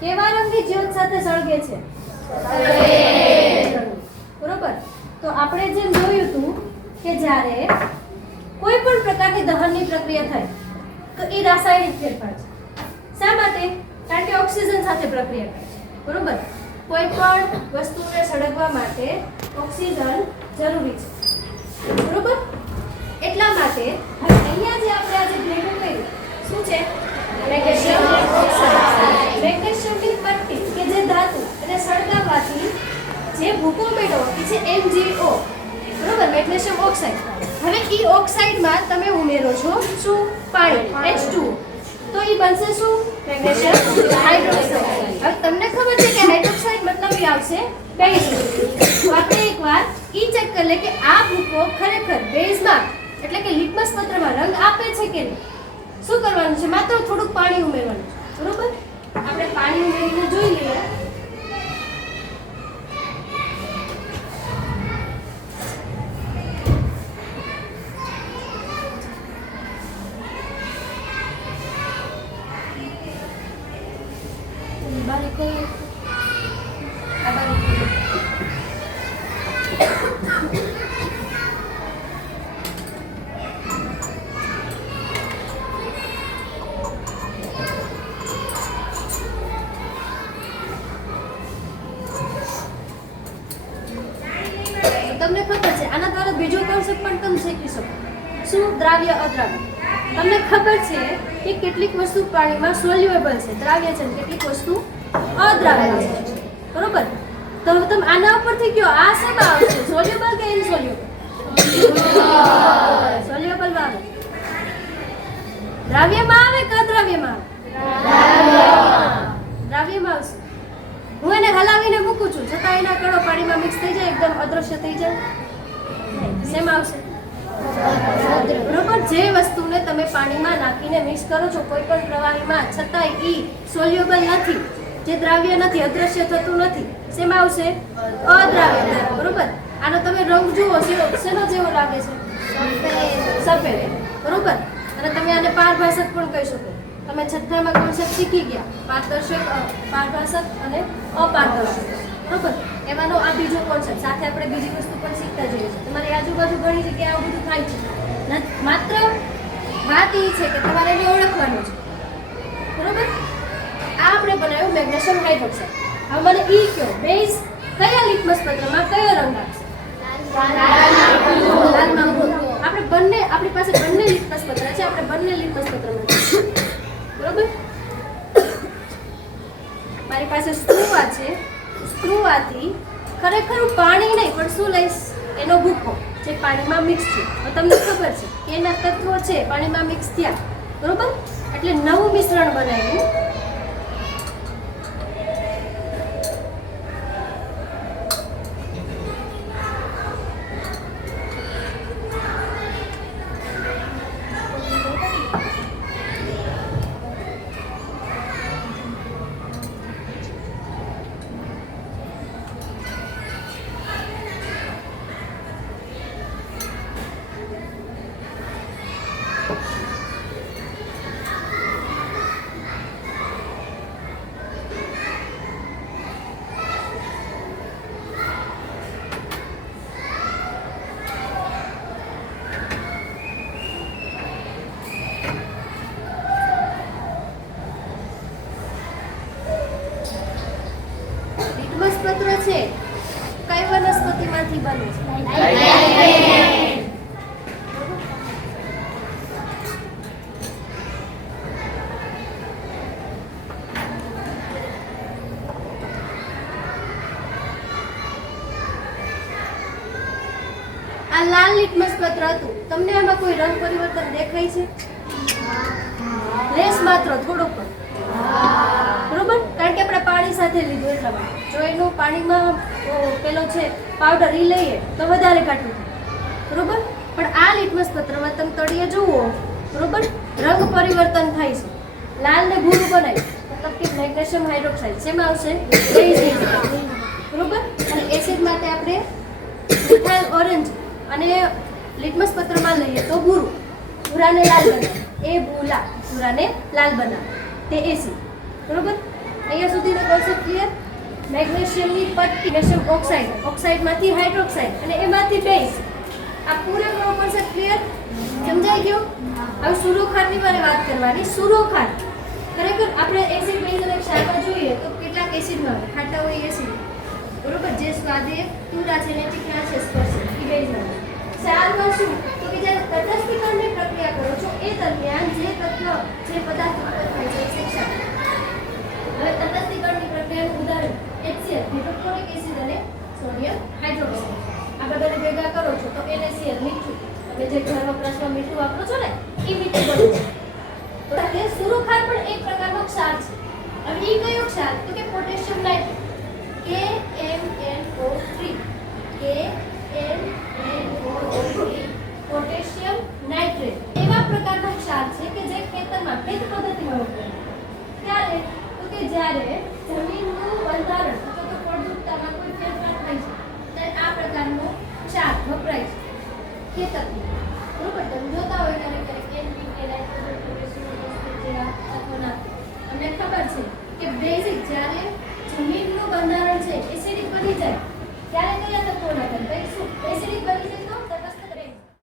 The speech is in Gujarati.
કેવા રંગની જ્યોત સાથે સળગે છે? બરોબર. તો આપણે જેમ જોયું હતું કે જ્યારે કોઈ પણ પ્રકારની દહનની પ્રક્રિયા થાય તો એ રાસાયણિક ફેરફાર છે. શા માટે? કારણ કે ઓક્સિજન સાથે પ્રક્રિયા થાય છે. બરોબર. કોઈ પણ વસ્તુને સળગવા માટે ઓક્સિજન જરૂરી છે. બરોબર. એટલા માટે હવે અહીંયા જે આપણે આજે ભેગું કર્યું શું છે? Magnesium oxide. મેગ્નેશિયમની પટ્ટી કે જે ધાતુ અને સળગાવવાથી જે ભૂકો મેળવો એ છે MgO. બરોબર. Magnesium oxide. હવે ઈ ઓક્સાઇડમાં તમે ઉમેરો છો શું? પાણી H2O. તો ઈ બનશે શું? Magnesium hydroxide. હવે તમને ખબર છે કે હાઇડ્રોક્સાઇડ મતલબ ઈ આવશે બેઝ. તો આપણે એકવાર ઈ ચેક કરી લે કે આ ભૂકો ખરેખર બેઝમાં એટલે કે લિટમસ પત્રમાં રંગ આપે છે કે નહીં. શું કરવાનું છે? માત્ર થોડુંક પાણી ઉમેરવાનું છે. બરોબર. આપણે પાણી ઉમેરીને જોઈ લઈએ. તમને ખબર છે આના દ્વારા બીજો કોન્સેપ્ટ પણ તમે શીખી શકો. શું? દ્રાવ્ય અદ્રાવ્ય. તમને ખબર છે કે કેટલીક વસ્તુ પાણીમાં સોલ્યુએબલ છે, દ્રાવ્ય છે, કેટલીક વસ્તુ અદ્રાવ્ય છે. બરોબર. તો તમે આના ઉપરથી કયો આ શેમાં આવશે? સોલ્યુબલ કે ઇનસોલ્યુબલ? સોલ્યુબલ માં આવે. દ્રાવ્યમાં આવે કે અદ્રાવ્યમાં આવે? દ્રાવ્યમાં આવશે. હું એને હલાવીને મૂકું છું છતાં એના કણો પાણીમાં મિક્સ થઈ જાય, એકદમ અદ્રશ્ય થઈ જાય. શેમાં આવશે? બરોબર. જે વસ્તુને તમે પાણીમાં નાખીને મિક્સ કરો છો કોઈ પણ પ્રવાહીમાં છતાંય ઈ સોલ્યુબલ નથી, જે દ્રાવ્ય નથી, અદ્રશ્ય થતું નથી, શેમાં આવશે? અદ્રાવ્ય. બરોબર. આનો તમે રંગ જુઓ શેનો જેવો લાગે છે? સફેદ. બરોબર. અને તમે આને પારભાસક પણ કહી શકો. તમે છઠ્ઠામાં કોન્સેપ્ટ શીખી ગયા પારદર્શક, પારભાસક અને અપારદર્શક. બરોબર. એમાંનો આ બીજો કોન્સેપ્ટ. સાથે આપણે બીજી વસ્તુ પણ શીખતા જઈએ છીએ. તમારી આજુબાજુ ઘણી જગ્યાએ આવું બધું થાય છે. માત્ર વાત એ છે કે તમારે એને ઓળખવાનું છે. બરોબર. આ આપણે બનાવ્યું મેગ્નેશિયમ હાઇડ્રોક્સાઇડ. હવે મને ઈ કહો બેઝ કયા લિટમસ પત્રમાં કયો રંગ આપશે? લાલમાં. આપણે બંને, આપણી પાસે બંને લિટમસ પત્ર છે. આપણે બંને લિટમસ પત્રમાં બરોબર. મારી પાસે સ્ક્રુવા છે. સ્ક્રુવાથી ખરેખર હું પાણી નહીં પણ શું લઈશ? એનો ભૂકો જે પાણીમાં મિક્સ છે. હવે તમને ખબર છે કે એના તત્વો છે પાણીમાં મિક્સ થયા. બરોબર. એટલે નવું મિશ્રણ બનાવ્યું. પત્ર છે કઈ વનસ્પતિમાંથી બને છે? આ લાલ લિટમસ પત્ર હતું. તમને આમાં કોઈ રંગ પરિવર્તન દેખાય છે? લેસ માત્ર થોડો પણ. બરોબર. કારણ કે આપણે પાણી સાથે લીધું એટલા માટે. જો એનું પાણીમાં પેલો છે પાવડર ઈ લઈએ તો વધારે ઘાટું થાય. બરોબર. પણ આ લિટમસ પત્રમાં તમે તળિયે જુઓ. બરોબર. રંગ પરિવર્તન થાય છે. લાલ ને ભૂરું બનાય મતલબ કે મેગ્નેશિયમ હાઇડ્રોક્સાઇડ શેમાં આવશે? બરોબર. અને એસિડ માટે આપણે મિથાઇલ ઓરેન્જ અને લિટમસ પત્રમાં લઈએ તો ભૂરું. ભૂરાને લાલ બનાવે એ ભૂલા, ભૂરાને લાલ બનાવે તે એસિડ. બરોબર. અહીંયા સુધીનો કોન્સેપ્ટ ક્લિયર? મેગ્નેશિયમની પટ્ટી, મેગ્નેશિયમ ઓક્સાઇડ, ઓક્સાઇડમાંથી હાઇડ્રોક્સાઇડ અને એમાંથી બેઝ. આ પૂરેપૂરો કોન્સેપ્ટ ક્લિયર? સમજાઈ ગયો? હવે સુરોખારની મારે વાત કરવાની. સુરોખાર ખરેખર આપણે એસિડ બેઝ અને ક્ષારમાં જોઈએ તો કેટલાક એસિડમાં આવે, ખાટા હોય એસિડ, બરોબર, જે સ્વાદે તુરા છે ને તીખા છે સ્પર્શ એ બેઝમાં આવે. ક્ષારમાં શું તો કે જ્યારે તટસ્થીકરણની પ્રક્રિયા કરો છો એ દરમિયાન જે તત્વ જે પદાર્થ ઉત્પન્ન થાય છે એ ક્ષાર. હવે તટસ્થીકરણની પ્રક્રિયાનું ઉદાહરણ HCl હાઇડ્રોક્લોરિક એસિડ અને સોડિયમ હાઇડ્રોક્સાઇડ. આ બધાને ભેગા કરો છો તો NaCl મીઠું. તમે જે ઘર વપરાશમાં મીઠું વાપરો છો ને એ મીઠું બને છે. તો એટલે સુરોખાર પણ એક પ્રકારનો ક્ષાર છે. હવે એ કયો ક્ષાર તો કે potassium nitrate, KMNO3 potassium nitrate એવા પ્રકારનો ક્ષાર છે કે જે ખેતરમાં ખેત પદ્ધતિમાં વપરાય. ત્યારે તો કે જ્યારે જમીનનું બંધારણ અથવા તો ફળદ્રુપતામાં કોઈ ફેરફાર થાય છે ત્યારે આ પ્રકારનો ક્ષાર વપરાય છે ખેતરમાં. બરોબર, તમે જોતા હોય ક્યારેક NPK, નાઇટ્રોજન, પોટેશિયમ, ફોસ્ફેટ જેવા તત્વોના. અમને ખબર છે કે બેઝિક જ્યારે જમીનનું બંધારણ છે એસિડિક બની જાય ત્યારે કયા તત્વોના થાય? શું એસિડિક બની